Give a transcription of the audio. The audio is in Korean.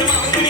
마음